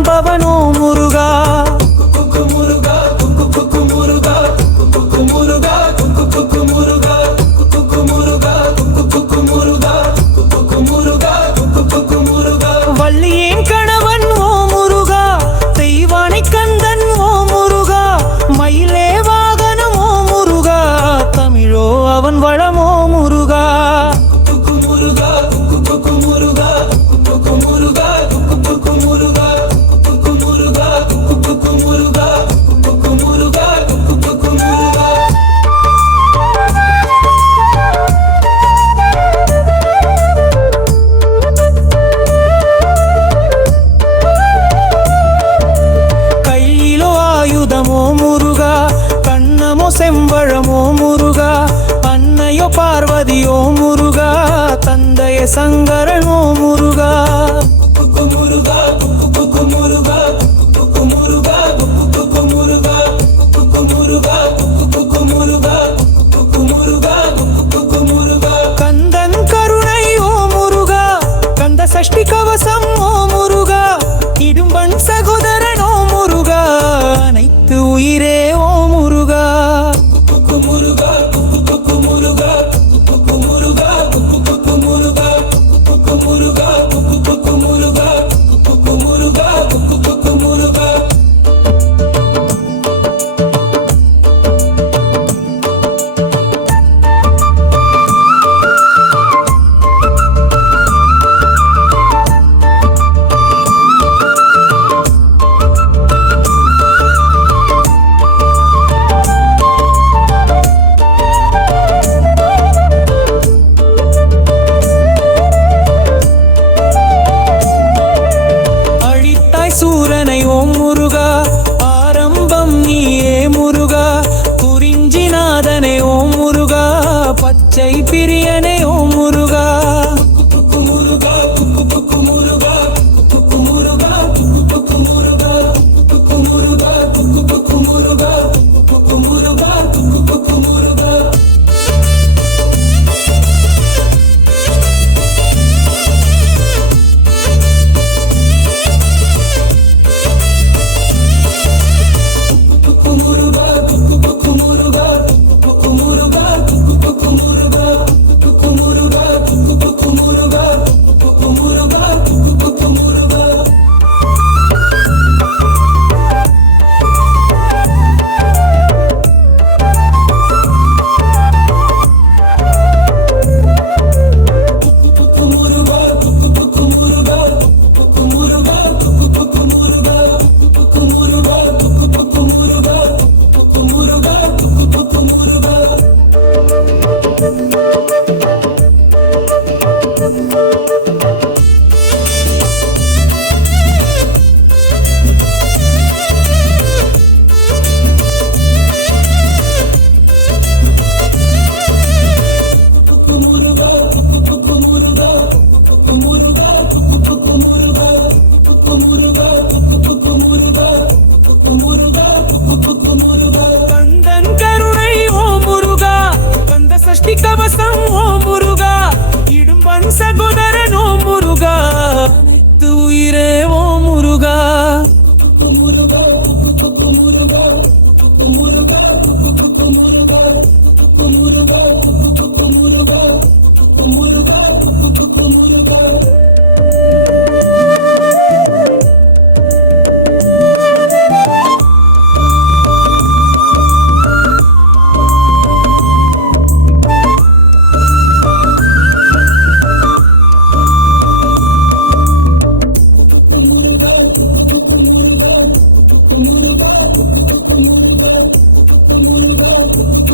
காண்பவனோ முருகா. வள்ளியின் கணவன் ஓ முருகா, தெய்வானை கந்தன் ஓ முருகா, மயிலே வாகனம் ஓ முருகா, தமிழோ அவன் வளமோ முருகா. செம்பழமோ முருகா, அன்னையோ பார்வதியோ முருகா, தந்தைய சங்கரனோ முருகா. கந்தன் கருணை ஓ முருகா, கந்த சஷ்டி கவசம் ஓ முருகா, இடும்பன் சகோதரனோ முருகா, அனைத்து உயிரே ஓ முருகா. சூரனை ஓம் முருகா, ஆரம்பம் நீயே முருகா, குறிஞ்சிநாதனை ஓம் முருகா, பச்சை பிரியனை ஓம் முருகா. சஷ்டி கவசம் ஓ முருகா, இடும்பன் சகோதரன் ஓ முருகா, அனைத்து உயிரே ஓ முருகா. Muruga.